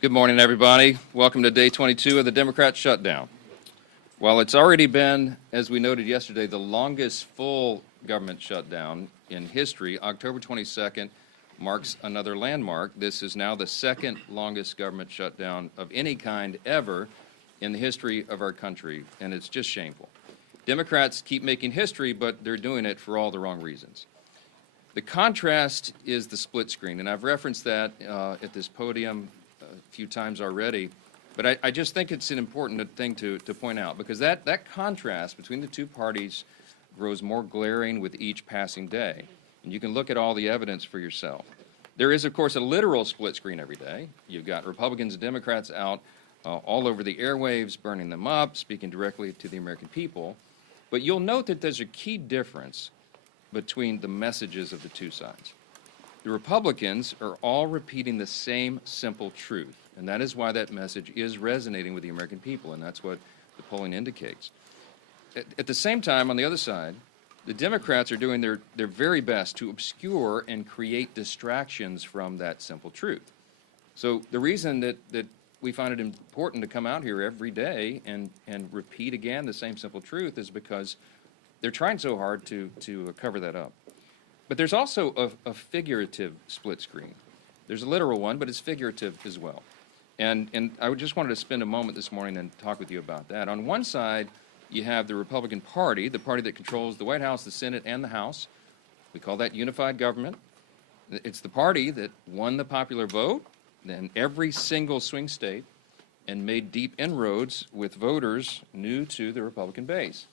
Good morning, everybody. Welcome to day 22 of the Democrat shutdown. While it's already been, as we noted yesterday, the longest full government shutdown in history, October 22nd marks another landmark. This is now the second longest government shutdown of any kind ever in the history of our country, and it's just shameful. Democrats keep making history, but they're doing it for all the wrong reasons. The contrast is the split screen, and I've referenced that at this podium a few times already, but I just think it's an important thing to point out, because that contrast between the two parties grows more glaring with each passing day, and you can look at all the evidence for yourself. There is, of course, a literal split screen every day. You've got Republicans and Democrats out all over the airwaves, burning them up, speaking directly to the American people, but you'll note that there's a key difference between the messages of the two sides. The Republicans are all repeating the same simple truth, and that is why that message is resonating with the American people, and that's what the polling indicates. At the same time, on the other side, the Democrats are doing their very best to obscure and create distractions from that simple truth. So the reason that we find it important to come out here every day and repeat again the same simple truth is because they're trying so hard to cover that up. But there's also a figurative split screen. There's a literal one, but it's figurative as well. And I just wanted to spend a moment this morning and talk with you about that. On one side, you have the Republican Party, the party that controls the White House, the Senate, and the House. We call that unified government. It's the party that won the popular vote in every single swing state and made deep inroads with voters new to the Republican base.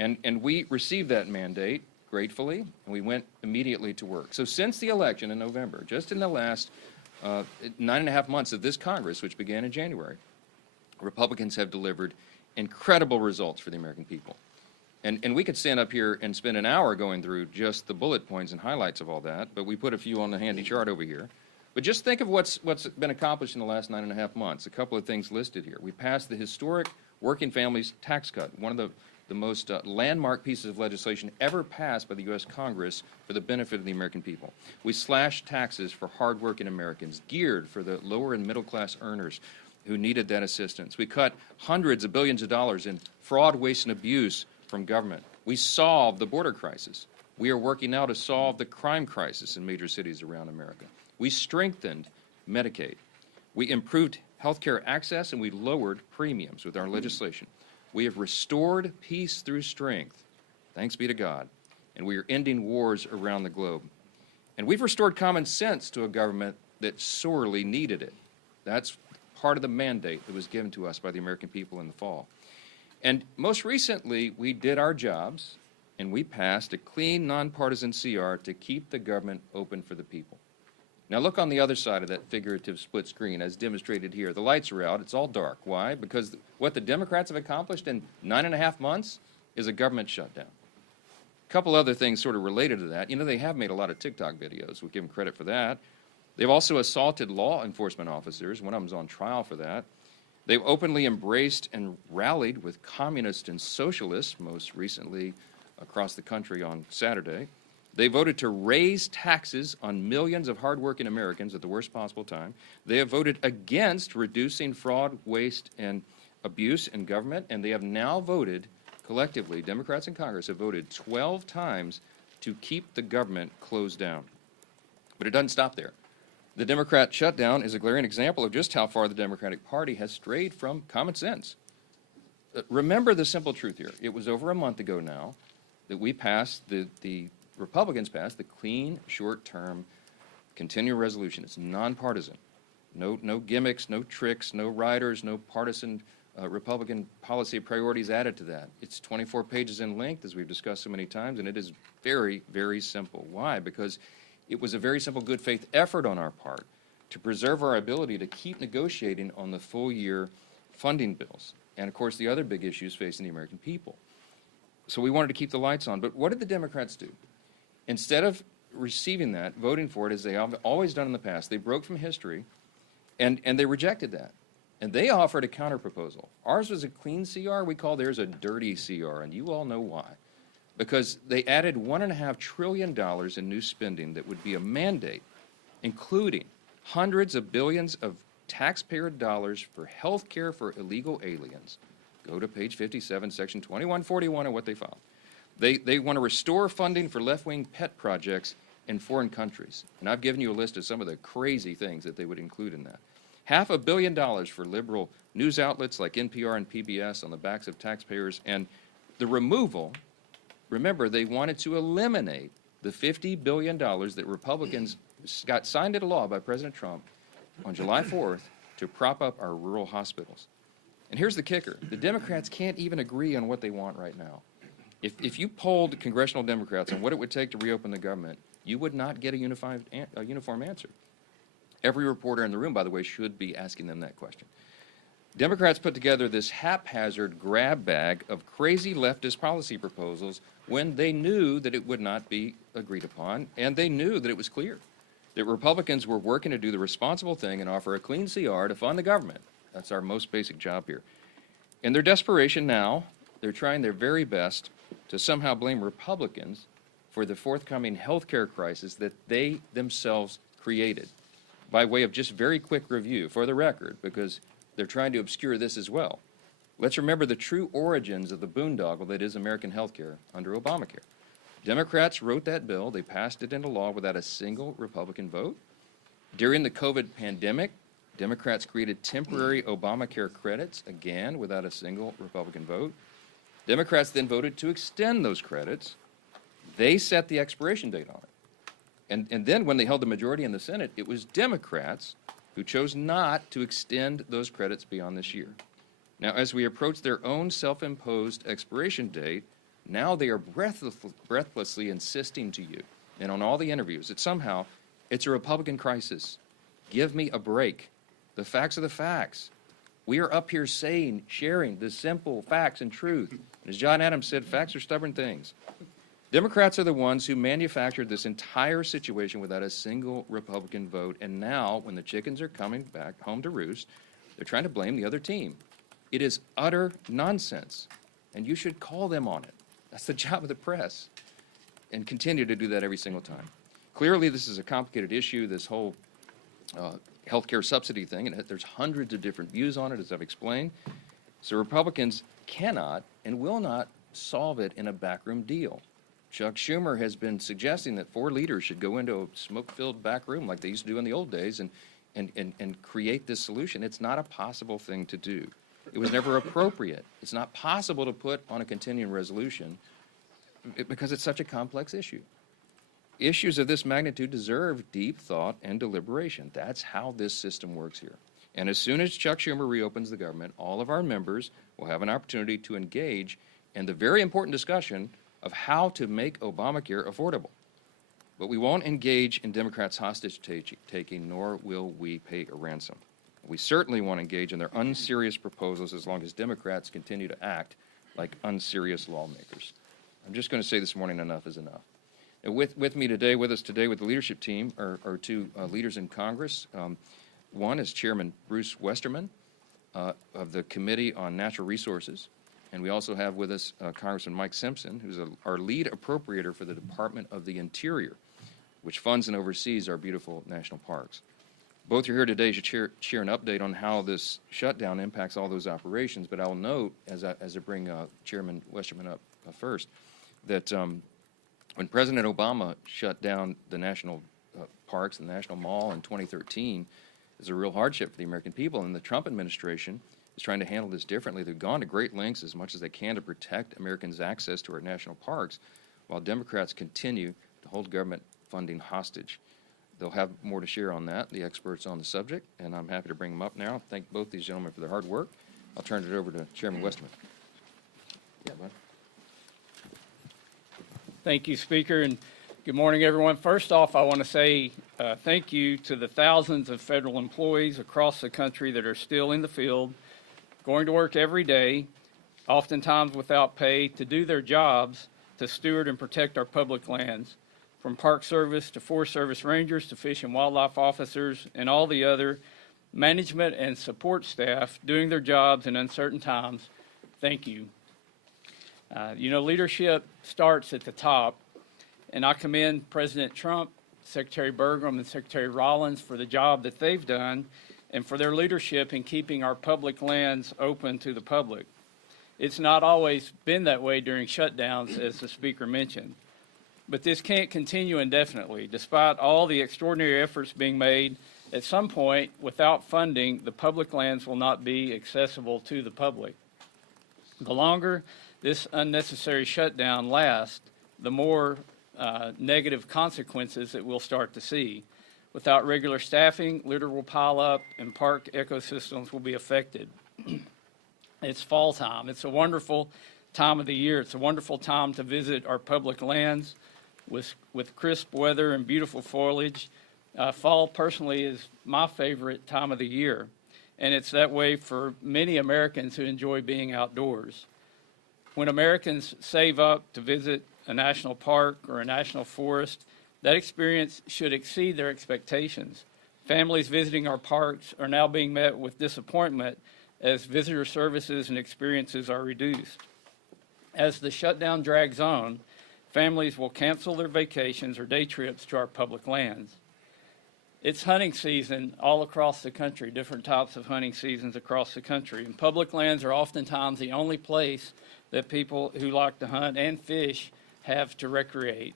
And we received that mandate gratefully, and we went immediately to work. So since the election in November, just in the last 9.5 months of this Congress, which began in January, Republicans have delivered incredible results for the American people. And we could stand up here and spend an hour going through just the bullet points and highlights of all that, but we put a few on the handy chart over here. But just think of what's been accomplished in the last 9.5 months. A couple of things listed here. We passed the historic Working Families Tax Cut, one of the most landmark pieces of legislation ever passed by the U.S. Congress for the benefit of the American people. We slashed taxes for hardworking Americans, geared for the lower and middle class earners who needed that assistance. We cut hundreds of billions of dollars in fraud, waste, and abuse from government. We solved the border crisis. We are working now to solve the crime crisis in major cities around America. We strengthened Medicaid. We improved health care access, and we lowered premiums with our legislation. We have restored peace through strength, thanks be to God, and we are ending wars around the globe. And we've restored common sense to a government that sorely needed it. That's part of the mandate that was given to us by the American people in the fall. And most recently, we did our jobs, and we passed a clean, nonpartisan CR to keep the government open for the people. Now look on the other side of that figurative split screen as demonstrated here. The lights are out. It's all dark. Why? Because what the Democrats have accomplished in 9.5 months is a government shutdown. A couple other things sort of related to that. You know, they have made a lot of TikTok videos. We'll give them credit for that. They've also assaulted law enforcement officers. One of them's on trial for that. They've openly embraced and rallied with communists and socialists, most recently across the country on Saturday. They voted to raise taxes on millions of hardworking Americans at the worst possible time. They have voted against reducing fraud, waste, and abuse in government, and they have now voted, collectively, Democrats in Congress have voted 12 times to keep the government closed down. But it doesn't stop there. The Democrat shutdown is a glaring example of just how far the Democratic Party has strayed from common sense. Remember the simple truth here. It was over a month ago now that we passed the Republicans passed the clean, short-term, continuing resolution. It's nonpartisan. No gimmicks, no tricks, no riders, no partisan Republican policy priorities added to that. It's 24 pages in length, as we've discussed so many times, and it is very, very simple. Why? Because it was a very simple good faith effort on our part to preserve our ability to keep negotiating on the full-year funding bills and, of course, the other big issues facing the American people. So we wanted to keep the lights on. But what did the Democrats do? Instead of receiving that, voting for it, as they have always done in the past, they broke from history, and they rejected that. And they offered a counterproposal. Ours was a clean CR. We call theirs a dirty CR, and you all know why. Because they added $1.5 trillion in new spending that would be a mandate, including hundreds of billions of taxpayer dollars for health care for illegal aliens. Go to page 57, section 2141 of what they filed. They want to restore funding for left-wing pet projects in foreign countries. And I've given you a list of some of the crazy things that they would include in that. $500 million for liberal news outlets like NPR and PBS on the backs of taxpayers, and the removal, remember, they wanted to eliminate the $50 billion that Republicans got signed into law by President Trump on July 4th to prop up our rural hospitals. And here's the kicker. The Democrats can't even agree on what they want right now. If you polled congressional Democrats on what it would take to reopen the government, you would not get a uniform answer. Every reporter in the room, by the way, should be asking them that question. Democrats put together this haphazard grab bag of crazy leftist policy proposals when they knew that it would not be agreed upon, and they knew that it was clear that Republicans were working to do the responsible thing and offer a clean CR to fund the government. That's our most basic job here. In their desperation now, they're trying their very best to somehow blame Republicans for the forthcoming health care crisis that they themselves created. By way of just very quick review, for the record, because they're trying to obscure this as well. Let's remember the true origins of the boondoggle that is American health care under Obamacare. Democrats wrote that bill. They passed it into law without a single Republican vote. During the COVID pandemic, Democrats created temporary Obamacare credits, again, without a single Republican vote. Democrats then voted to extend those credits. They set the expiration date on it. And then when they held the majority in the Senate, it was Democrats who chose not to extend those credits beyond this year. Now, as we approach their own self-imposed expiration date, now they are breathlessly insisting to you, and on all the interviews, that somehow it's a Republican crisis. Give me a break. The facts are the facts. We are up here sharing the simple facts and truth. And as John Adams said, facts are stubborn things. Democrats are the ones who manufactured this entire situation without a single Republican vote, and now, when the chickens are coming back home to roost, they're trying to blame the other team. It is utter nonsense, and you should call them on it. That's the job of the press, and continue to do that every single time. Clearly, this is a complicated issue, this whole healthcare subsidy thing, and there's hundreds of different views on it, as I've explained. So Republicans cannot and will not solve it in a backroom deal. Chuck Schumer has been suggesting that 4 leaders should go into a smoke-filled back room like they used to do in the old days and create this solution. It's not a possible thing to do. It was never appropriate. It's not possible to put on a continuing resolution because it's such a complex issue. Issues of this magnitude deserve deep thought and deliberation. That's how this system works here. And as soon as Chuck Schumer reopens the government, all of our members will have an opportunity to engage in the very important discussion of how to make Obamacare affordable. But we won't engage in Democrats' hostage-taking, nor will we pay a ransom. We certainly won't engage in their unserious proposals as long as Democrats continue to act like unserious lawmakers. I'm just going to say this morning, enough is enough. And with us today with the leadership team are 2 leaders in Congress. One is Chairman Bruce Westerman of the Committee on Natural Resources. And we also have with us Congressman Mike Simpson, who's our lead appropriator for the Department of the Interior, which funds and oversees our beautiful national parks. Both are here today to share an update on how this shutdown impacts all those operations, but I'll note, as I bring Chairman Westerman up first, that when President Obama shut down the national parks and the National Mall in 2013, it was a real hardship for the American people, and the Trump administration is trying to handle this differently. They've gone to great lengths as much as they can to protect Americans' access to our national parks, while Democrats continue to hold government funding hostage. They'll have more to share on that, the experts on the subject, and I'm happy to bring them up now. Thank both these gentlemen for their hard work. I'll turn it over to Chairman Westerman. Yeah, bud. Thank you, Speaker, and good morning, everyone. First off, I want to say thank you to the thousands of federal employees across the country that are still in the field, going to work every day, oftentimes without pay, to do their jobs to steward and protect our public lands, from Park Service to Forest Service Rangers to Fish and Wildlife officers and all the other management and support staff doing their jobs in uncertain times. Thank you. Leadership starts at the top, and I commend President Trump, Secretary Burgum and Secretary Rollins for the job that they've done and for their leadership in keeping our public lands open to the public. It's not always been that way during shutdowns, as the Speaker mentioned. But this can't continue indefinitely. Despite all the extraordinary efforts being made, at some point, without funding, the public lands will not be accessible to the public. The longer this unnecessary shutdown lasts, the more negative consequences that we'll start to see. Without regular staffing, litter will pile up and park ecosystems will be affected. It's fall time. It's a wonderful time of the year. It's a wonderful time to visit our public lands with crisp weather and beautiful foliage. Fall, personally, is my favorite time of the year, and it's that way for many Americans who enjoy being outdoors. When Americans save up to visit a national park or a national forest, that experience should exceed their expectations. Families visiting our parks are now being met with disappointment as visitor services and experiences are reduced. As the shutdown drags on, families will cancel their vacations or day trips to our public lands. It's hunting season all across the country, different types of hunting seasons across the country, and public lands are oftentimes the only place that people who like to hunt and fish have to recreate.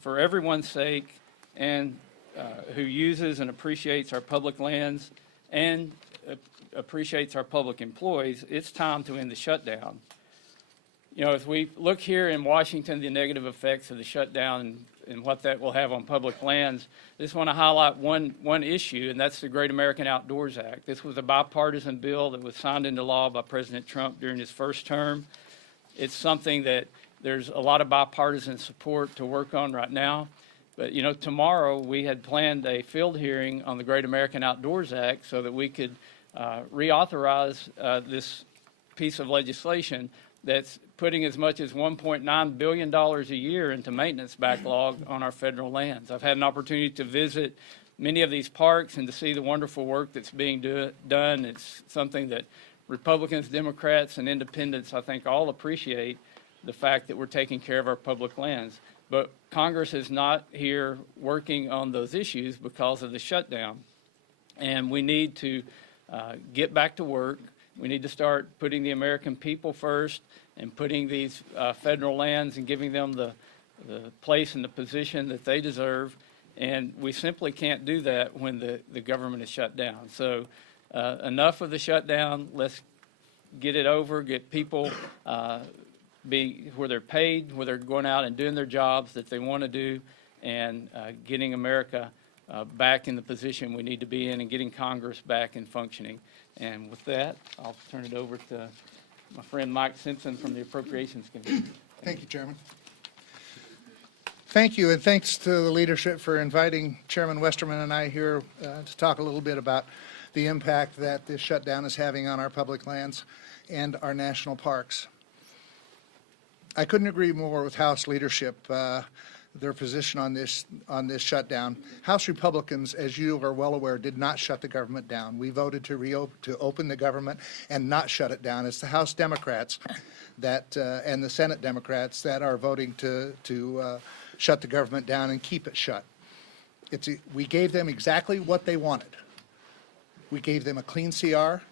For everyone's sake, and who uses and appreciates our public lands and appreciates our public employees, it's time to end the shutdown. You know, as we look here in Washington, the negative effects of the shutdown and what that will have on public lands, I just want to highlight one issue, and that's the Great American Outdoors Act. This was a bipartisan bill that was signed into law by President Trump during his first term. It's something that there's a lot of bipartisan support to work on right now. But, you know, tomorrow we had planned a field hearing on the Great American Outdoors Act so that we could reauthorize this piece of legislation that's putting as much as $1.9 billion a year into maintenance backlog on our federal lands. I've had an opportunity to visit many of these parks and to see the wonderful work that's being done. It's something that Republicans, Democrats, and independents, I think, all appreciate, the fact that we're taking care of our public lands. But Congress is not here working on those issues because of the shutdown. And we need to get back to work. We need to start putting the American people first and putting these federal lands and giving them the place and the position that they deserve. And we simply can't do that when the government is shut down. So enough of the shutdown. Let's get it over, get people where they're paid, where they're going out and doing their jobs that they want to do, and getting America back in the position we need to be in and getting Congress back and functioning. And with that, I'll turn it over to my friend Mike Simpson from the Appropriations Committee. Thank you, Chairman. Thank you, and thanks to the leadership for inviting Chairman Westerman and I here to talk a little bit about the impact that this shutdown is having on our public lands and our national parks. I couldn't agree more with House leadership, their position on this shutdown. House Republicans, as you are well aware, did not shut the government down. We voted to open the government and not shut it down. It's the House Democrats that and the Senate Democrats that are voting to shut the government down and keep it shut. We gave them exactly what they wanted. We gave them a clean CR,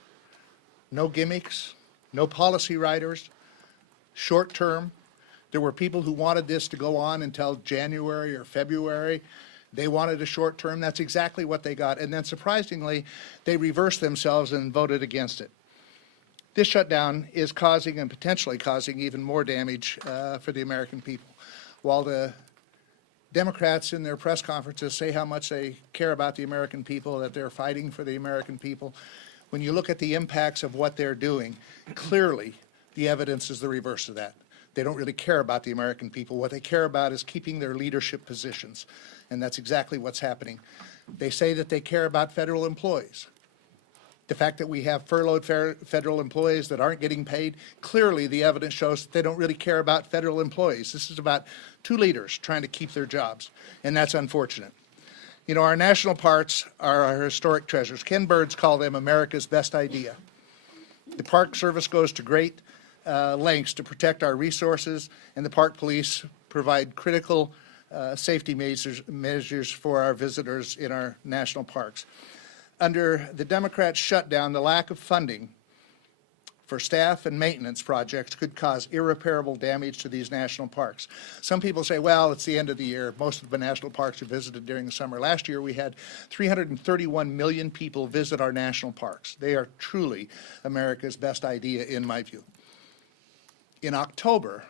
no gimmicks, no policy writers, short term. There were people who wanted this to go on until January or February. They wanted a short term. That's exactly what they got. And then surprisingly, they reversed themselves and voted against it. This shutdown is causing and potentially causing even more damage for the American people. While the Democrats in their press conferences say how much they care about the American people, that they're fighting for the American people, when you look at the impacts of what they're doing, clearly the evidence is the reverse of that. They don't really care about the American people. What they care about is keeping their leadership positions, and that's exactly what's happening. They say that they care about federal employees. The fact that we have furloughed federal employees that aren't getting paid, clearly the evidence shows that they don't really care about federal employees. This is about two leaders trying to keep their jobs, and that's unfortunate. You know, our national parks are our historic treasures. Ken Burns called them America's best idea. The Park Service goes to great lengths to protect our resources, and the Park Police provide critical safety measures for our visitors in our national parks. Under the Democrats' shutdown, the lack of funding for staff and maintenance projects could cause irreparable damage to these national parks. Some people say, well, it's the end of the year. Most of the national parks are visited during the summer. Last year, we had 331 million people visit our national parks. They are truly America's best idea, in my view. In October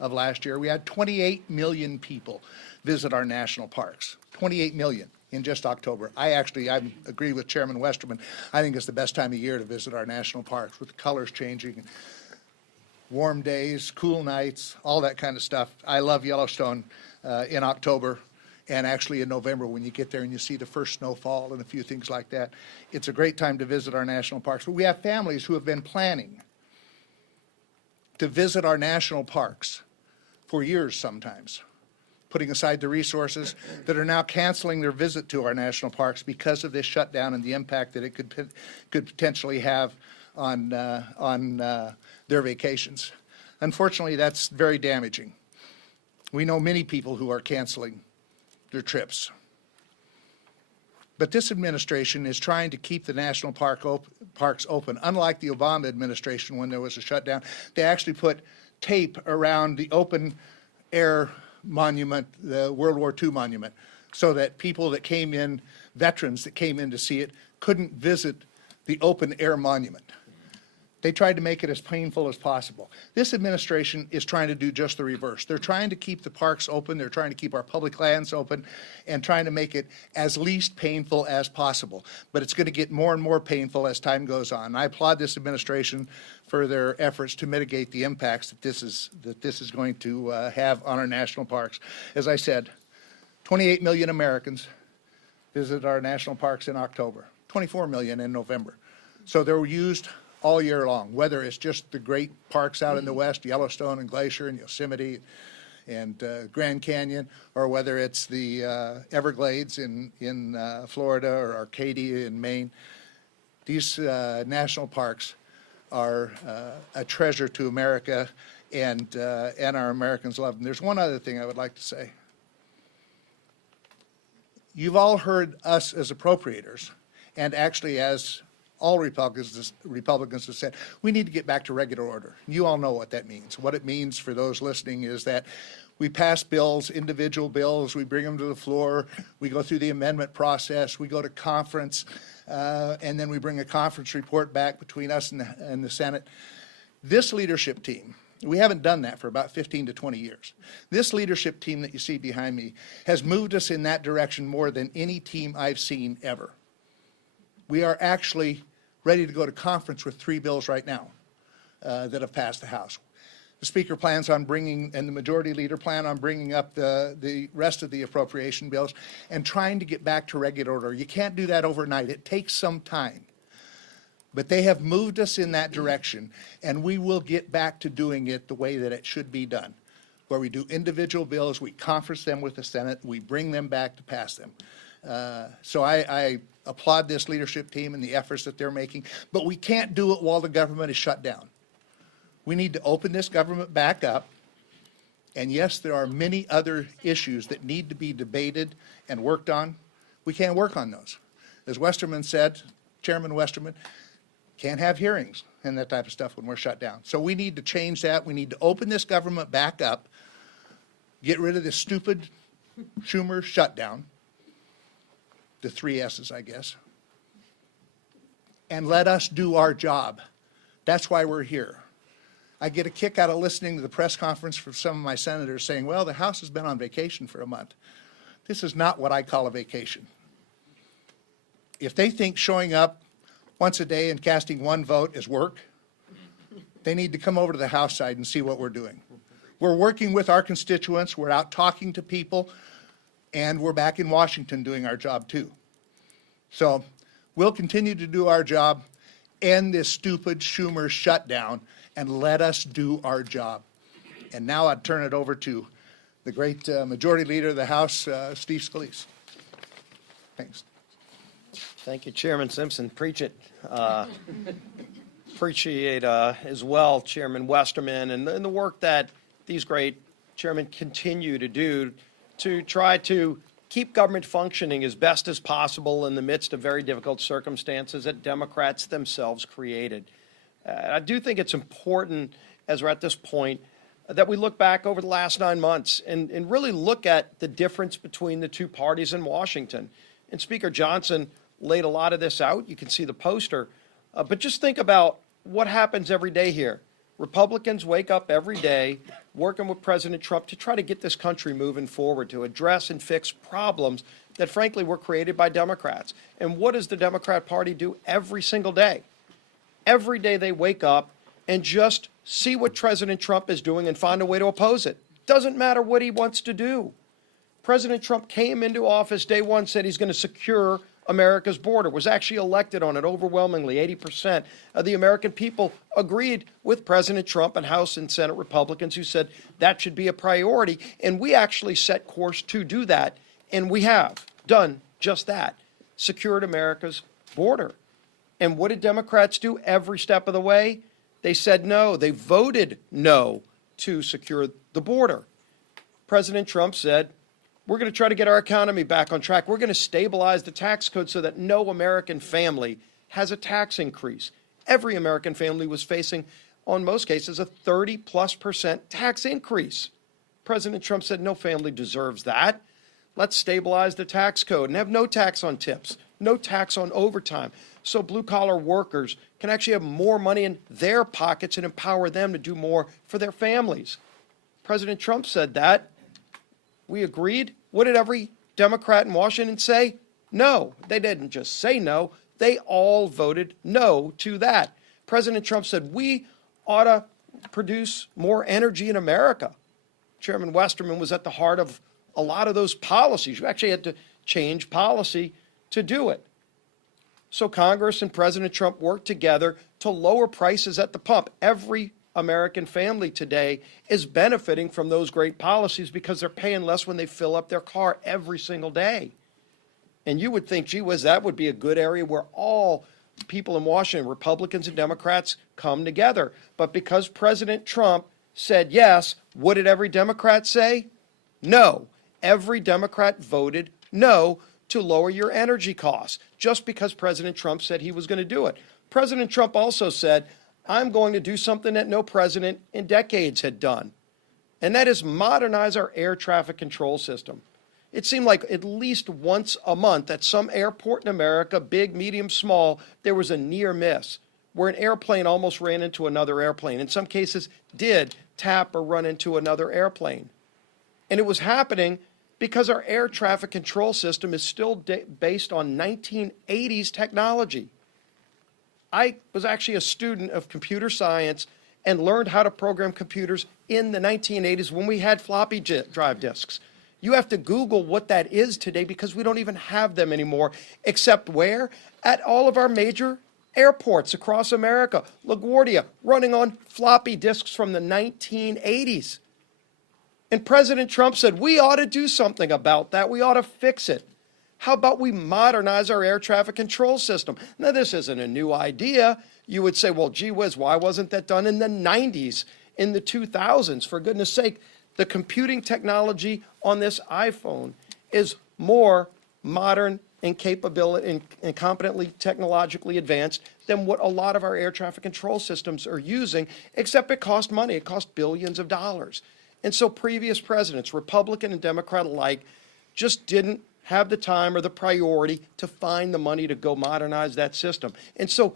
of last year, we had 28 million people visit our national parks. 28 million. In just October. I agree with Chairman Westerman. I think it's the best time of year to visit our national parks with the colors changing, warm days, cool nights, all that kind of stuff. I love Yellowstone in October and actually in November when you get there and you see the first snowfall and a few things like that. It's a great time to visit our national parks. But we have families who have been planning to visit our national parks for years sometimes, putting aside the resources, that are now canceling their visit to our national parks because of this shutdown and the impact that it could potentially have on their vacations. Unfortunately, that's very damaging. We know many people who are canceling their trips. But this administration is trying to keep the national parks open. Unlike the Obama administration when there was a shutdown, they actually put tape around the open air monument, the World War II monument, so that people that came in, veterans that came in to see it, couldn't visit the open air monument. They tried to make it as painful as possible. This administration is trying to do just the reverse. They're trying to keep the parks open, they're trying to keep our public lands open, and trying to make it as least painful as possible. But it's going to get more and more painful as time goes on. I applaud this administration for their efforts to mitigate the impacts that this is going to have on our national parks. As I said, 28 million Americans visited our national parks in October, 24 million in November. So they were used all year long, whether it's just the great parks out in the west, Yellowstone and Glacier and Yosemite and Grand Canyon, or whether it's the Everglades in Florida or Arcadia in Maine. These national parks are a treasure to America, and our Americans love them. There's one other thing I would like to say. You've all heard us as appropriators, and actually as all Republicans have said, we need to get back to regular order. You all know what that means. What it means for those listening is that we pass bills, individual bills, we bring them to the floor, we go through the amendment process, we go to conference, and then we bring a conference report back between us and the Senate. This leadership team, we haven't done that for about 15 to 20 years. This leadership team that you see behind me has moved us in that direction more than any team I've seen ever. We are actually ready to go to conference with 3 bills right now that have passed the House. The Speaker plans on bringing, and the Majority Leader plan on bringing up the rest of the appropriation bills and trying to get back to regular order. You can't do that overnight. It takes some time. But they have moved us in that direction, and we will get back to doing it the way that it should be done, where we do individual bills, we conference them with the Senate, we bring them back to pass them. So I applaud this leadership team and the efforts that they're making, but we can't do it while the government is shut down. We need to open this government back up, and yes, there are many other issues that need to be debated and worked on. We can't work on those. As Westerman said, Chairman Westerman, can't have hearings and that type of stuff when we're shut down. So we need to change that. We need to open this government back up, get rid of this stupid Schumer shutdown, the 3 S's, I guess, and let us do our job. That's why we're here. I get a kick out of listening to the press conference from some of my senators saying, well, the House has been on vacation for a month. This is not what I call a vacation. If they think showing up once a day and casting 1 vote is work, they need to come over to the House side and see what we're doing. We're working with our constituents, we're out talking to people, and we're back in Washington doing our job too. So we'll continue to do our job, end this stupid Schumer shutdown, and let us do our job. And now I'd turn it over to the great Majority Leader of the House, Steve Scalise. Thanks. Thank you, Chairman Simpson. Preach it. Appreciate as well Chairman Westerman and the work that these great chairmen continue to do to try to keep government functioning as best as possible in the midst of very difficult circumstances that Democrats themselves created. I do think it's important, as we're at this point, that we look back over the last 9 months and really look at the difference between the two parties in Washington. And Speaker Johnson laid a lot of this out. You can see the poster. But just think about what happens every day here. Republicans wake up every day working with President Trump to try to get this country moving forward, to address and fix problems that, frankly, were created by Democrats. And what does the Democrat Party do every single day? Every day they wake up and just see what President Trump is doing and find a way to oppose it. Doesn't matter what he wants to do. President Trump came into office day one, said he's going to secure America's border, was actually elected on it overwhelmingly. 80% of the American people agreed with President Trump and House and Senate Republicans who said that should be a priority. And we actually set course to do that. And we have done just that, secured America's border. And what did Democrats do every step of the way? They said no. They voted no to secure the border. President Trump said, we're going to try to get our economy back on track. We're going to stabilize the tax code so that no American family has a tax increase. Every American family was facing, on most cases, a 30+% tax increase. President Trump said no family deserves that. Let's stabilize the tax code and have no tax on tips, no tax on overtime, so blue-collar workers can actually have more money in their pockets and empower them to do more for their families. President Trump said that. We agreed. What did every Democrat in Washington say? No. They didn't just say no. They all voted no to that. President Trump said we ought to produce more energy in America. Chairman Westerman was at the heart of a lot of those policies. You actually had to change policy to do it. So Congress and President Trump worked together to lower prices at the pump. Every American family today is benefiting from those great policies because they're paying less when they fill up their car every single day. And you would think, gee whiz, that would be a good area where all people in Washington, Republicans and Democrats, come together. But because President Trump said yes, what did every Democrat say? No. Every Democrat voted no to lower your energy costs, just because President Trump said he was going to do it. President Trump also said, I'm going to do something that no president in decades had done, and that is modernize our air traffic control system. It seemed like at least once a month at some airport in America, big, medium, small, there was a near miss where an airplane almost ran into another airplane. In some cases, did tap or run into another airplane. And it was happening because our air traffic control system is still based on 1980s technology. I was actually a student of computer science and learned how to program computers in the 1980s when we had floppy drive disks. You have to Google what that is today because we don't even have them anymore, except where? At all of our major airports across America. LaGuardia running on floppy disks from the 1980s. And President Trump said, we ought to do something about that. We ought to fix it. How about we modernize our air traffic control system? Now, this isn't a new idea. You would say, well, gee whiz, why wasn't that done in the 90s, in the 2000s? For goodness sake, the computing technology on this iPhone is more modern and capability and competently technologically advanced than what a lot of our air traffic control systems are using, except it costs money. It costs billions of dollars. And so previous presidents, Republican and Democrat alike, just didn't have the time or the priority to find the money to go modernize that system. And so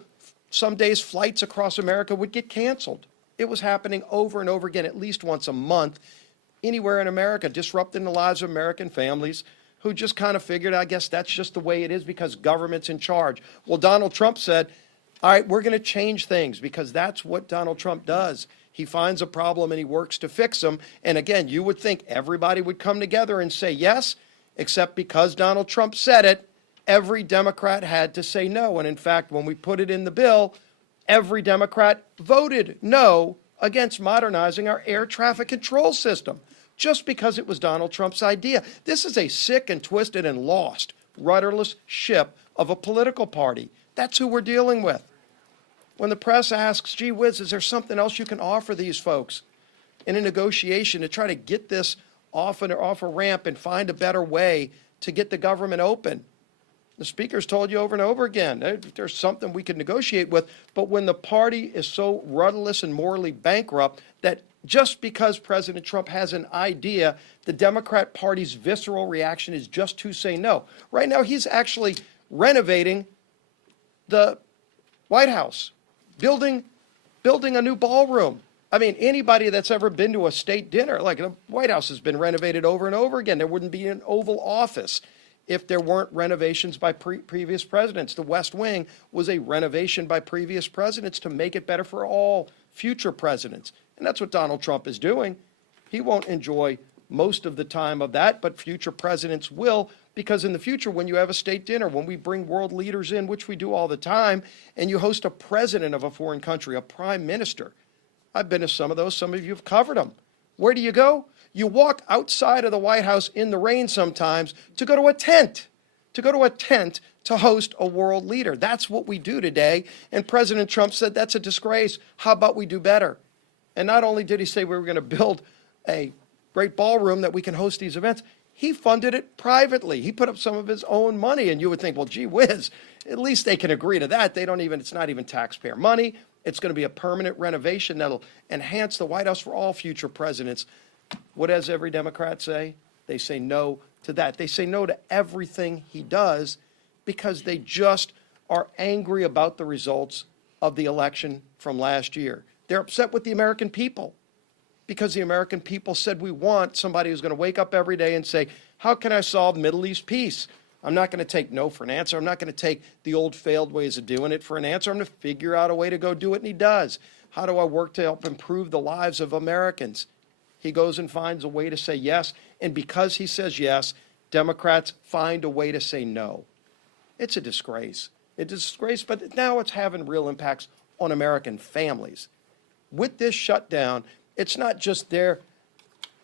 some days flights across America would get canceled. It was happening over and over again, at least once a month, anywhere in America, disrupting the lives of American families who just kind of figured, I guess that's just the way it is because government's in charge. Well, Donald Trump said, all right, we're going to change things because that's what Donald Trump does. He finds a problem and he works to fix them. And again, you would think everybody would come together and say yes, except because Donald Trump said it, every Democrat had to say no. And in fact, when we put it in the bill, every Democrat voted no against modernizing our air traffic control system, just because it was Donald Trump's idea. This is a sick and twisted and lost, rudderless ship of a political party. That's who we're dealing with. When the press asks, gee whiz, is there something else you can offer these folks in a negotiation to try to get this off a ramp and find a better way to get the government open. The Speaker's told you over and over again, there's something we could negotiate with, but when the party is so rudderless and morally bankrupt that just because President Trump has an idea, the Democrat Party's visceral reaction is just to say no. Right now, he's actually renovating the White House, building a new ballroom. I mean, anybody that's ever been to a state dinner, like the White House has been renovated over and over again. There wouldn't be an Oval Office if there weren't renovations by previous presidents. The West Wing was a renovation by previous presidents to make it better for all future presidents. And that's what Donald Trump is doing. He won't enjoy most of the time of that, but future presidents will, because in the future, when you have a state dinner, when we bring world leaders in, which we do all the time, and you host a president of a foreign country, a prime minister. I've been to some of those. Some of you have covered them. Where do you go? You walk outside of the White House in the rain sometimes to go to a tent, to host a world leader. That's what we do today. And President Trump said that's a disgrace. How about we do better? And not only did he say we were going to build a great ballroom that we can host these events, he funded it privately. He put up some of his own money. And you would think, well, gee whiz, at least they can agree to that. It's not even taxpayer money. It's going to be a permanent renovation that'll enhance the White House for all future presidents. What does every Democrat say? They say no to that. They say no to everything he does because they just are angry about the results of the election from last year. They're upset with the American people because the American people said we want somebody who's going to wake up every day and say, how can I solve Middle East peace? I'm not going to take no for an answer. I'm not going to take the old failed ways of doing it for an answer. I'm going to figure out a way to go do it, and he does. How do I work to help improve the lives of Americans? He goes and finds a way to say yes, and because he says yes, Democrats find a way to say no. It's a disgrace. It's a disgrace, but now it's having real impacts on American families. With this shutdown, it's not just their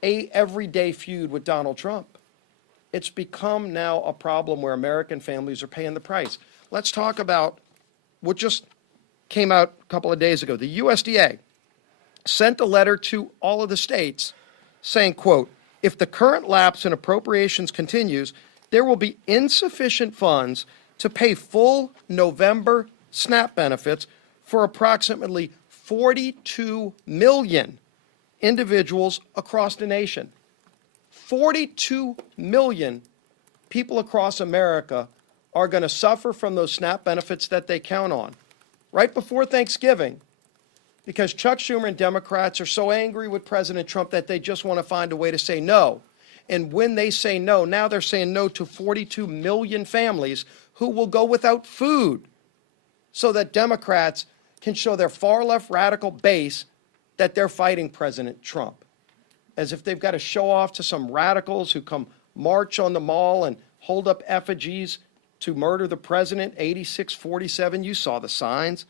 everyday feud with Donald Trump. It's become now a problem where American families are paying the price. Let's talk about what just came out a couple of days ago. The USDA sent a letter to all of the states saying, quote, if the current lapse in appropriations continues, there will be insufficient funds to pay full November SNAP benefits for approximately 42 million individuals across the nation. 42 million people across America are going to suffer from those SNAP benefits that they count on. Right before Thanksgiving, because Chuck Schumer and Democrats are so angry with President Trump that they just want to find a way to say no. And when they say no, now they're saying no to 42 million families who will go without food so that Democrats can show their far left radical base that they're fighting President Trump. As if they've got to show off to some radicals who come march on the mall and hold up effigies to murder the president, 8647. You saw the signs.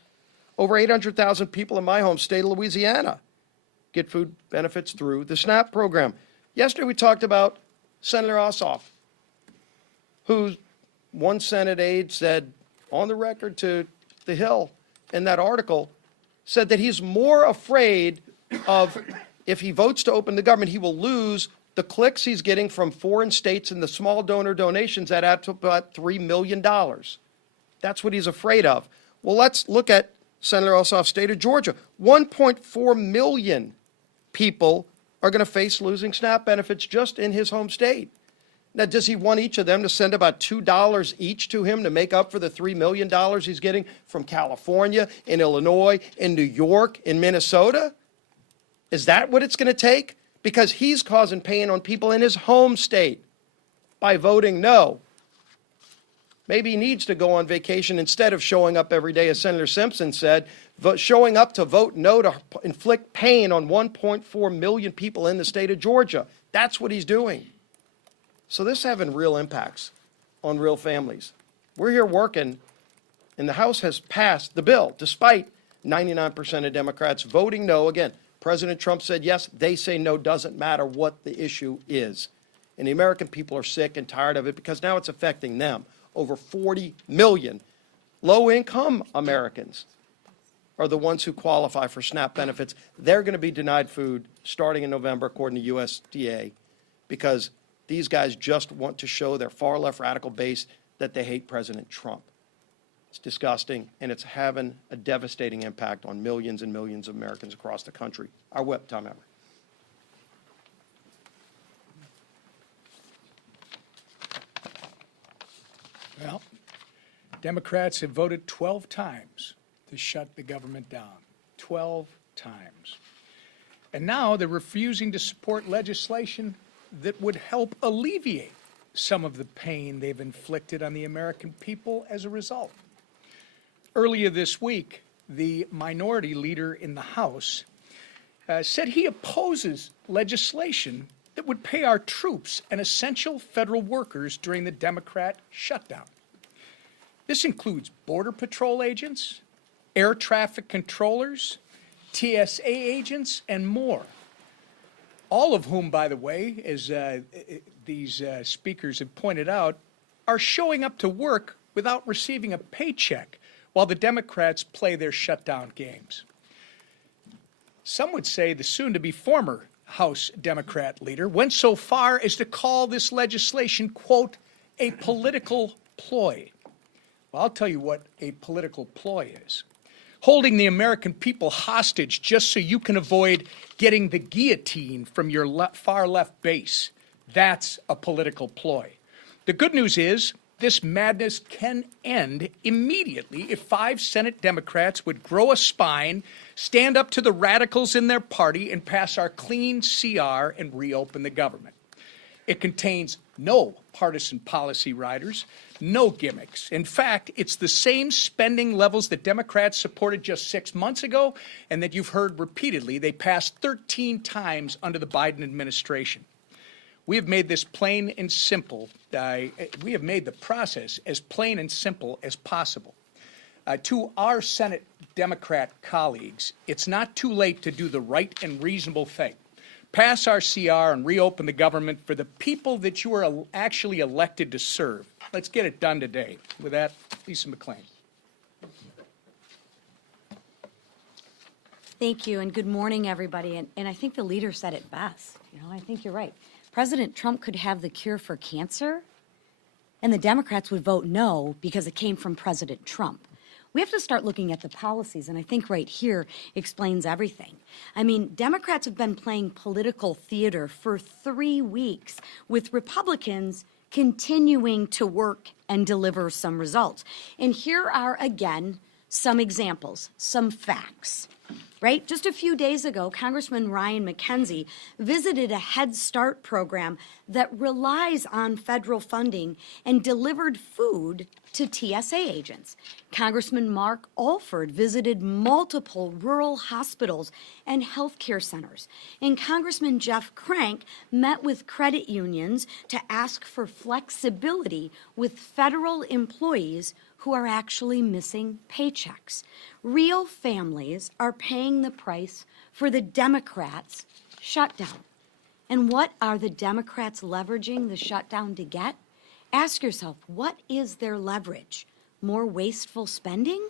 Over 800,000 people in my home state of Louisiana get food benefits through the SNAP program. Yesterday we talked about Senator Ossoff, who one Senate aide said on the record to The Hill in that article, said that he's more afraid of if he votes to open the government, he will lose the clicks he's getting from foreign states and the small donor donations that add to about $3 million. That's what he's afraid of. Well, let's look at Senator Ossoff's state of Georgia. 1.4 million people are going to face losing SNAP benefits just in his home state. Now, does he want each of them to send about $2 each to him to make up for the $3 million he's getting from California, in Illinois, in New York, in Minnesota? Is that what it's going to take? Because he's causing pain on people in his home state by voting no. Maybe he needs to go on vacation instead of showing up every day, as Senator Simpson said, showing up to vote no to inflict pain on 1.4 million people in the state of Georgia. That's what he's doing. So this is having real impacts on real families. We're here working, and the House has passed the bill, despite 99% of Democrats voting no. Again, President Trump said yes, they say no, doesn't matter what the issue is. And the American people are sick and tired of it because now it's affecting them. Over 40 million low-income Americans are the ones who qualify for SNAP benefits. They're going to be denied food starting in November, according to USDA. because these guys just want to show their far-left radical base that they hate President Trump. It's disgusting, and it's having a devastating impact on millions and millions of Americans across the country. Our whip, Tom Emmer. Well, Democrats have voted 12 times to shut the government down. 12 times. And now they're refusing to support legislation that would help alleviate some of the pain they've inflicted on the American people as a result. Earlier this week, the minority leader in the House said he opposes legislation that would pay our troops and essential federal workers during the Democrat shutdown. This includes Border Patrol agents, air traffic controllers, TSA agents, and more. All of whom, by the way, as these speakers have pointed out, are showing up to work without receiving a paycheck while the Democrats play their shutdown games. Some would say the soon-to-be former House Democrat leader went so far as to call this legislation, quote, a political ploy. Well, I'll tell you what a political ploy is. Holding the American people hostage just so you can avoid getting the guillotine from your far left base. That's a political ploy. The good news is this madness can end immediately if 5 Senate Democrats would grow a spine, stand up to the radicals in their party, and pass our clean CR and reopen the government. It contains no partisan policy riders, no gimmicks. In fact, it's the same spending levels that Democrats supported just 6 months ago and that you've heard repeatedly they passed 13 times under the Biden administration. We have made this plain and simple. We have made the process as plain and simple as possible. To our Senate Democrat colleagues, it's not too late to do the right and reasonable thing. Pass our CR and reopen the government for the people that you are actually elected to serve. Let's get it done today. With that, Lisa McClain. Thank you, and good morning, everybody. And I think the leader said it best. I think you're right. President Trump could have the cure for cancer, and the Democrats would vote no because it came from President Trump. We have to start looking at the policies, and I think right here explains everything. I mean, Democrats have been playing political theater for 3 weeks with Republicans continuing to work and deliver some results. And here are, again, some examples, some facts. Right? Just a few days ago, Congressman Ryan McKenzie visited a Head Start program that relies on federal funding and delivered food to TSA agents. Congressman Mark Alford visited multiple rural hospitals and health care centers. And Congressman Jeff Crank met with credit unions to ask for flexibility with federal employees who are actually missing paychecks. Real families are paying the price for the Democrats' shutdown. And what are the Democrats leveraging the shutdown to get? Ask yourself, what is their leverage? More wasteful spending?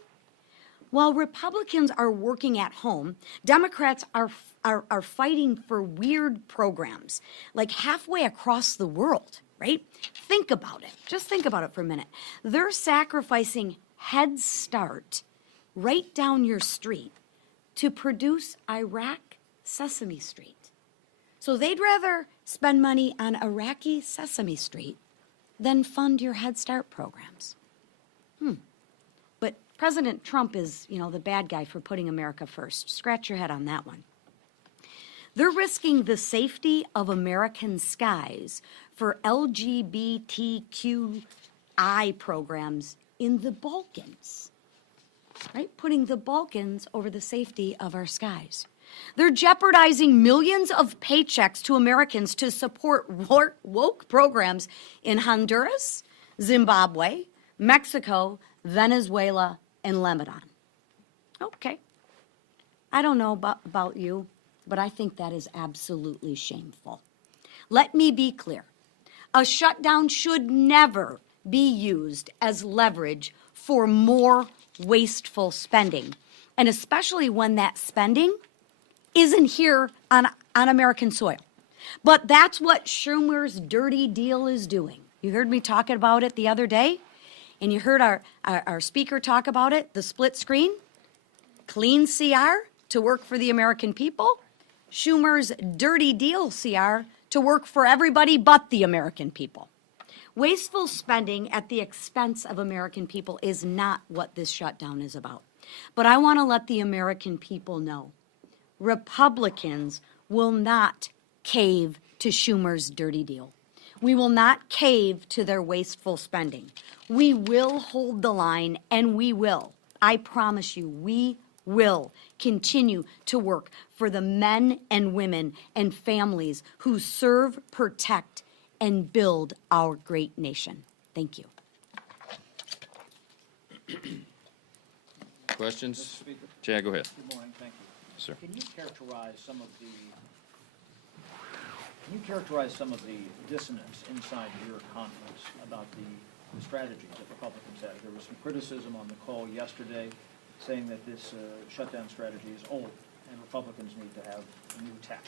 While Republicans are working at home, Democrats are fighting for weird programs, like halfway across the world. Right? Think about it. Just think about it for a minute. They're sacrificing Head Start right down your street to produce Iraq Sesame Street. So they'd rather spend money on Iraqi Sesame Street than fund your Head Start programs. But President Trump is, the bad guy for putting America first. Scratch your head on that one. They're risking the safety of American skies for LGBTQI programs in the Balkans, right? Putting the Balkans over the safety of our skies. They're jeopardizing millions of paychecks to Americans to support woke programs in Honduras, Zimbabwe, Mexico, Venezuela, and Lebanon. Okay. I don't know about you, but I think that is absolutely shameful. Let me be clear. A shutdown should never be used as leverage for more wasteful spending, and especially when that spending isn't here on American soil. But that's what Schumer's dirty deal is doing. You heard me talking about it the other day, and you heard our speaker talk about it, the split screen, clean CR to work for the American people, Schumer's dirty deal CR to work for everybody but the American people. Wasteful spending at the expense of American people is not what this shutdown is about. But I want to let the American people know, Republicans will not cave to Schumer's dirty deal. We will not cave to their wasteful spending. We will hold the line, and we will. I promise you, we will continue to work for the men and women and families who serve, protect, and build our great nation. Thank you. Questions? Chad, go ahead. Good morning, thank you. Sir. Can you characterize some of the dissonance inside your conference about the strategies that Republicans have? There was some criticism on the call yesterday saying that this shutdown strategy is old and Republicans need to have a new tack.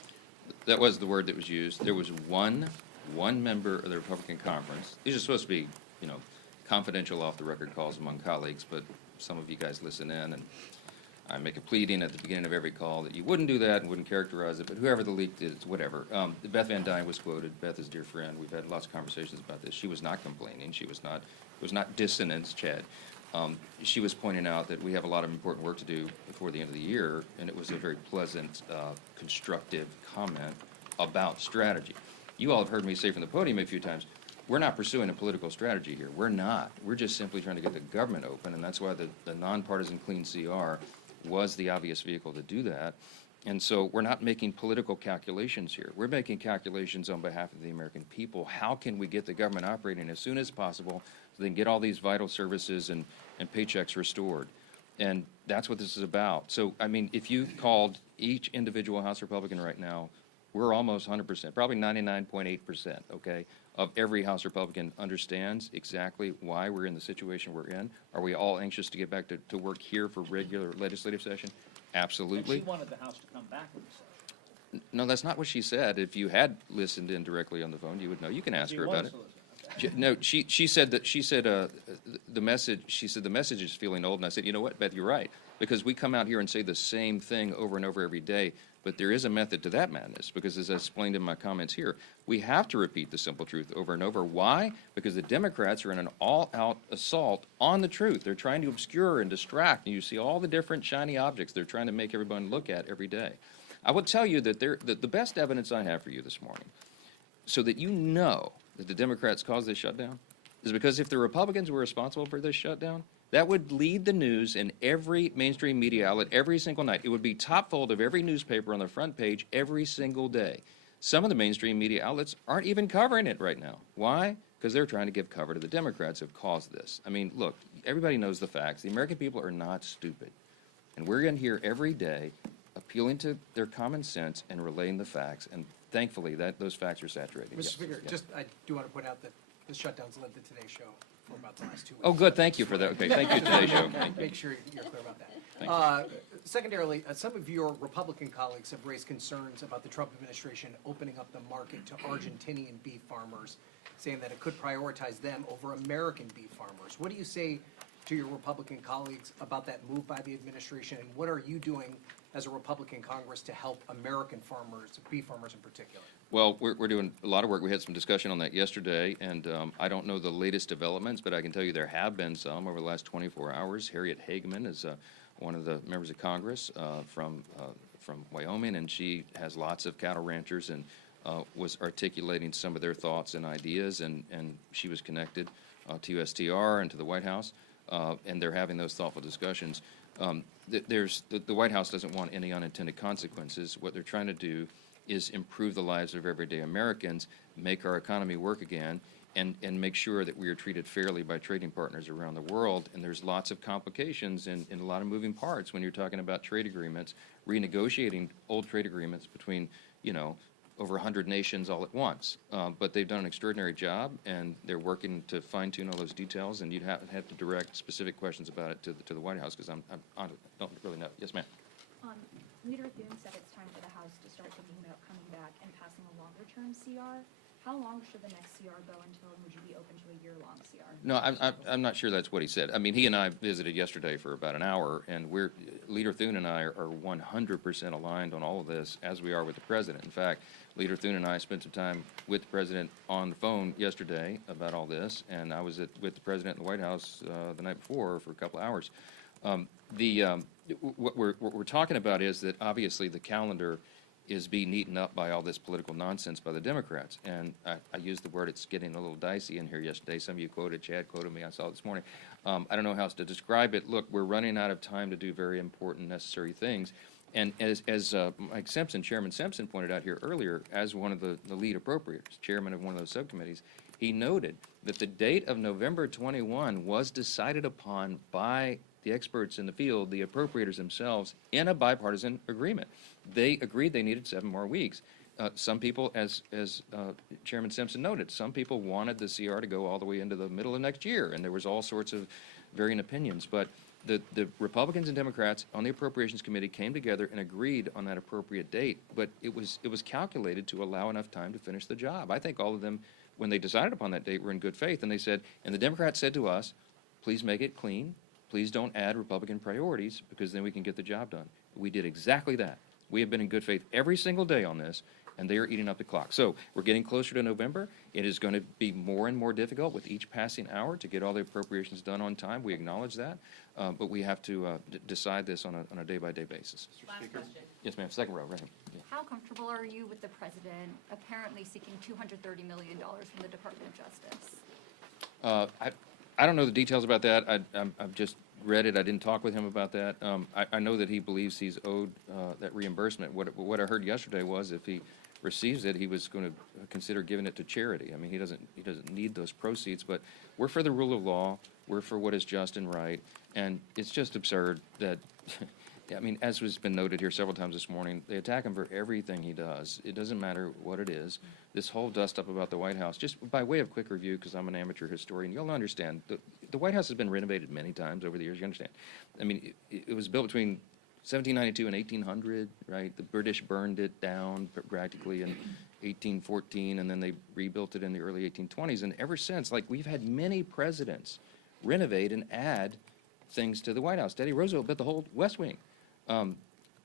That was the word that was used. There was one member of the Republican conference. These are supposed to be, confidential off-the-record calls among colleagues, but some of you guys listen in, and I make a pleading at the beginning of every call that you wouldn't do that and wouldn't characterize it, but whoever the leak is, whatever. Beth Van Dyne was quoted. Beth is a dear friend. We've had lots of conversations about this. She was not complaining. It was not dissonance, Chad. She was pointing out that we have a lot of important work to do before the end of the year, and it was a very pleasant, constructive comment about strategy. You all have heard me say from the podium a few times, we're not pursuing a political strategy here. We're not. We're just simply trying to get the government open, and that's why the nonpartisan clean CR was the obvious vehicle to do that. And so we're not making political calculations here. We're making calculations on behalf of the American people. How can we get the government operating as soon as possible so they can get all these vital services and paychecks restored? And that's what this is about. So, I mean, if you called each individual House Republican right now, we're almost 100%, probably 99.8%, okay, of every House Republican understands exactly why we're in the situation we're in. Are we all anxious to get back to work here for regular legislative session? Absolutely. And she wanted the House to come back with the session. No, that's not what she said. If you had listened in directly on the phone, you would know. You can ask She her about was it. soliciting, okay. No, she said the message is feeling old, and I said, you know what, Beth, you're right, because we come out here and say the same thing over and over every day, but there is a method to that madness, because as I explained in my comments here, we have to repeat the simple truth over and over. Why? Because the Democrats are in an all-out assault on the truth. They're trying to obscure and distract, and you see all the different shiny objects they're trying to make everyone look at every day. I will tell you that the best evidence I have for you this morning, so that you know that the Democrats caused this shutdown, is because if the Republicans were responsible for this shutdown, that would lead the news in every mainstream media outlet every single night. It would be top fold of every newspaper on the front page every single day. Some of the mainstream media outlets aren't even covering it right now. Why? Because they're trying to give cover to the Democrats who have caused this. I mean, look, everybody knows the facts. The American people are not stupid. And we're in here every day appealing to their common sense and relaying the facts. And thankfully, those facts are saturated. Mr. Yes. Speaker, Yes. I do want to point out that the shutdown's led the Today Show for about the last 2 weeks. Oh, good. Thank you for that. Okay. Thank you, Today Show. Thank you. Make sure you're clear about that. Thank you. Secondarily, some of your Republican colleagues have raised concerns about the Trump administration opening up the market to Argentinian beef farmers, saying that it could prioritize them over American beef farmers. What do you say to your Republican colleagues about that move by the administration, and what are you doing as a Republican Congress to help American farmers, beef farmers in particular? Well, we're doing a lot of work. We had some discussion on that yesterday, and I don't know the latest developments, but I can tell you there have been some over the last 24 hours. Harriet Hageman is one of the members of Congress from Wyoming, and she has lots of cattle ranchers and was articulating some of their thoughts and ideas, and she was connected to USTR and to the White House, and they're having those thoughtful discussions. The White House doesn't want any unintended consequences. What they're trying to do is improve the lives of everyday Americans, make our economy work again, and make sure that we are treated fairly by trading partners around the world. And there's lots of complications and a lot of moving parts when you're talking about trade agreements, renegotiating old trade agreements between, over 100 nations all at once. But they've done an extraordinary job, and they're working to fine-tune all those details, and you'd have to direct specific questions about it to the White House, because I don't really know. Yes, ma'am. Leader Thune said it's time for the House to start thinking about coming back and passing a longer-term CR. How long should the next CR go until, and would you be open to a year-long CR? No, I'm not sure that's what he said. I mean, he and I visited yesterday for about an hour, and Leader Thune and I are 100% aligned on all of this, as we are with the president. In fact, Leader Thune and I spent some time with the president on the phone yesterday about all this, and I was with the president in the White House the night before for a couple of hours. What we're talking about is that obviously the calendar is being eaten up by all this political nonsense by the Democrats. And I used the word, it's getting a little dicey in here yesterday. Some of you quoted, Chad quoted me, I saw it this morning. I don't know how else to describe it. Look, we're running out of time to do very important, necessary things. And as Mike Simpson, Chairman Simpson pointed out here earlier, as one of the lead appropriators, chairman of one of those subcommittees, he noted that the date of November 21 was decided upon by the experts in the field, the appropriators themselves, in a bipartisan agreement. They agreed they needed 7 more weeks. Some people, as Chairman Simpson noted, some people wanted the CR to go all the way into the middle of next year, and there was all sorts of varying opinions. But the Republicans and Democrats on the Appropriations Committee came together and agreed on that appropriate date, but it was calculated to allow enough time to finish the job. I think all of them, when they decided upon that date, were in good faith, and they said, and the Democrats said to us, please make it clean. Please don't add Republican priorities, because then we can get the job done. We did exactly that. We have been in good faith every single day on this, and they are eating up the clock. So we're getting closer to November. It is going to be more and more difficult with each passing hour to get all the appropriations done on time. We acknowledge that, but we have to decide this on a day-by-day basis. Last question. Yes, ma'am. Second row, right here. Yeah. How comfortable are you with the president apparently seeking $230 million from the Department of Justice? I don't know the details about that. I've just read it. I didn't talk with him about that. I know that he believes he's owed that reimbursement. What I heard yesterday was if he receives it, he was going to consider giving it to charity. I mean, he doesn't need those proceeds, but we're for the rule of law. We're for what is just and right, and it's just absurd that. I mean, as has been noted here several times this morning, they attack him for everything he does. It doesn't matter what it is. This whole dust-up about the White House, just by way of quick review, because I'm an amateur historian, you'll understand, the White House has been renovated many times over the years, you understand. I mean, it was built between 1792 and 1800, right? The British burned it down practically in 1814, and then they rebuilt it in the early 1820s. And ever since, like, we've had many presidents renovate and add things to the White House. Teddy Roosevelt built the whole West Wing.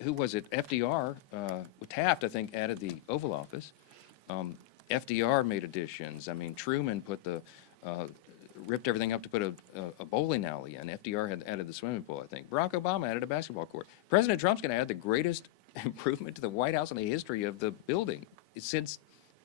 Who was it? FDR, Taft, I think, added the Oval Office. FDR made additions. I mean, Truman ripped everything up to put a bowling alley, and FDR had added the swimming pool, I think. Barack Obama added a basketball court. President Trump's going to add the greatest improvement to the White House in the history of the building since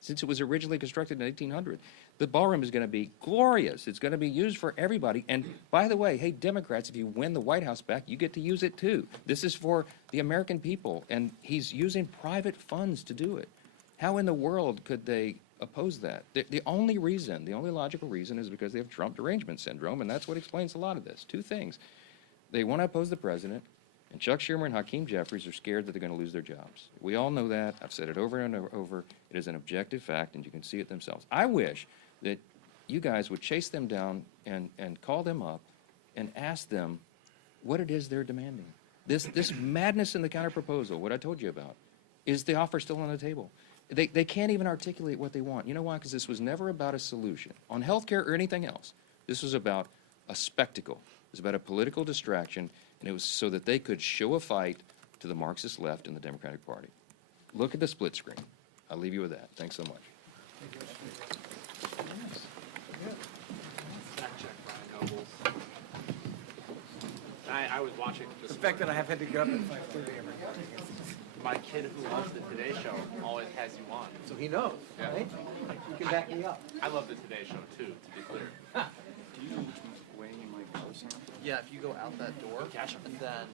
it was originally constructed in 1800. The ballroom is going to be glorious. It's going to be used for everybody. And by the way, hey, Democrats, if you win the White House back, you get to use it too. This is for the American people, and he's using private funds to do it. How in the world could they oppose that? The only logical reason is because they have Trump derangement syndrome, and that's what explains a lot of this. 2 things. They want to oppose the president, and Chuck Schumer and Hakeem Jeffries are scared that they're going to lose their jobs. We all know that. I've said it over and over. It is an objective fact, and you can see it themselves. I wish that you guys would chase them down and call them up and ask them what it is they're demanding. This madness in the counterproposal, what I told you about, is the offer still on the table? They can't even articulate what they want. You know why? Because this was never about a solution on health care or anything else. This was about a spectacle. It was about a political distraction, and it was so that they could show a fight to the Marxist left in the Democratic Party. Look at the split screen. I'll leave you with that. Thanks so much. Fact check, Brian Nobles. I was watching The this fact that I morning. have had to get up at 5:30 every morning. My kid who loves the Today Show always has you on. So he knows, right? You can back me up. I love the Today Show too, to be clear. Do you know which way you might go, Sam? Yeah, if you go out that door, and then